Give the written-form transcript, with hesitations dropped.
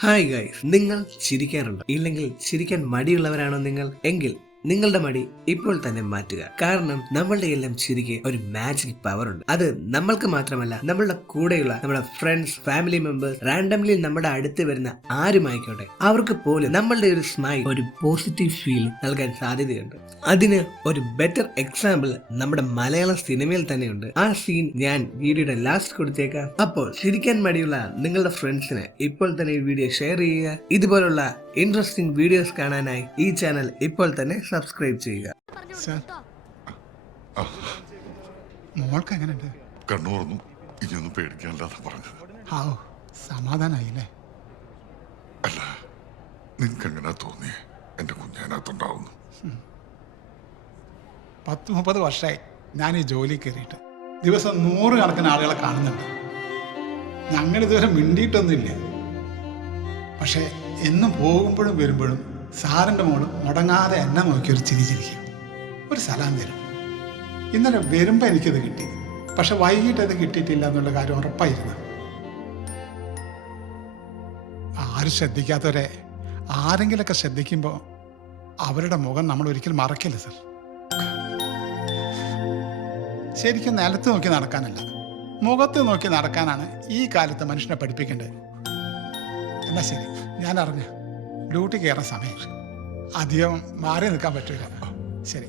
Hi guys, നിങ്ങൾ ചിരിക്കാറുണ്ടോ? ഇല്ലെങ്കിൽ ചിരിക്കാൻ മടിയുള്ളവരാണോ നിങ്ങൾ? എങ്കിൽ നിങ്ങളുടെ മടി ഇപ്പോൾ തന്നെ മാറ്റുക. കാരണം നമ്മളുടെ എല്ലാം ചിരിക്ക് ഒരു മാജിക് പവർ ഉണ്ട്. അത് നമ്മൾക്ക് മാത്രമല്ല, നമ്മളുടെ കൂടെയുള്ള നമ്മുടെ ഫ്രണ്ട്സ്, ഫാമിലി മെമ്പേഴ്സ്, റാൻഡംലി നമ്മുടെ അടുത്ത് വരുന്ന ആരുമായിക്കോട്ടെ, അവർക്ക് പോലും നമ്മളുടെ ഒരു സ്മൈൽ ഒരു പോസിറ്റീവ് ഫീൽ നൽകാൻ സാധ്യതയുണ്ട്. അതിന് ഒരു ബെറ്റർ എക്സാമ്പിൾ നമ്മുടെ മലയാള സിനിമയിൽ തന്നെയുണ്ട്. ആ സീൻ ഞാൻ വീഡിയോയുടെ ലാസ്റ്റ് കൊടുത്തേക്കാം. അപ്പോൾ ചിരിക്കാൻ മടിയുള്ള നിങ്ങളുടെ ഫ്രണ്ട്സിന് ഇപ്പോൾ തന്നെ ഈ വീഡിയോ ഷെയർ ചെയ്യുക. ഇതുപോലുള്ള ഇൻട്രസ്റ്റിംഗ് വീഡിയോസ് കാണാനായി ഈ ചാനൽ ഇപ്പോൾ തന്നെ സബ്സ്ക്രൈബ് ചെയ്യുക. സാർ, മോൾക്ക് എങ്ങനെയുണ്ട്? കണ്ണൂർന്നു ഇനിയൊന്നും പേടിക്കാനില്ലാതെ പറഞ്ഞത്. ഹാവോ, സമാധാനായില്ലേ? അല്ല, നിനക്ക് എങ്ങനെ തോന്നി എന്റെ കുഞ്ഞതിനകത്തുണ്ടാവുന്നു? 10-30 വർഷമായി ഞാൻ ഈ ജോലി കയറിയിട്ട്. ദിവസം 100 കണക്കിന് ആളുകളെ കാണുന്നുണ്ട്. ഞങ്ങളിതുവരെ മിണ്ടിയിട്ടൊന്നുമില്ല. പക്ഷേ എന്നും പോകുമ്പോഴും വരുമ്പോഴും സാറിൻ്റെ മോള് മുടങ്ങാതെ എന്നെ നോക്കിയൊരു ചിരിച്ചിരിക്കും, ഒരു സലാം തരും. ഇന്നലെ വരുമ്പോൾ എനിക്കത് കിട്ടി, പക്ഷെ വൈകിട്ട് അത് കിട്ടിയിട്ടില്ല എന്നുള്ള കാര്യം ഉറപ്പായിരുന്നു. ആരും ശ്രദ്ധിക്കാത്തവരെ ആരെങ്കിലൊക്കെ ശ്രദ്ധിക്കുമ്പോൾ അവരുടെ മുഖം നമ്മൾ ഒരിക്കലും മറക്കില്ല സാർ. ശരിക്കും നിലത്ത് നോക്കി നടക്കാനല്ല, മുഖത്ത് നോക്കി നടക്കാനാണ് ഈ കാലത്ത് മനുഷ്യനെ പഠിപ്പിക്കേണ്ടത്. എന്നാ ശരി, ഞാൻ അറിഞ്ഞ ഡ്യൂട്ടി കയറാൻ സമയം, അധികം മാറി നിൽക്കാൻ പറ്റില്ല. ശരി.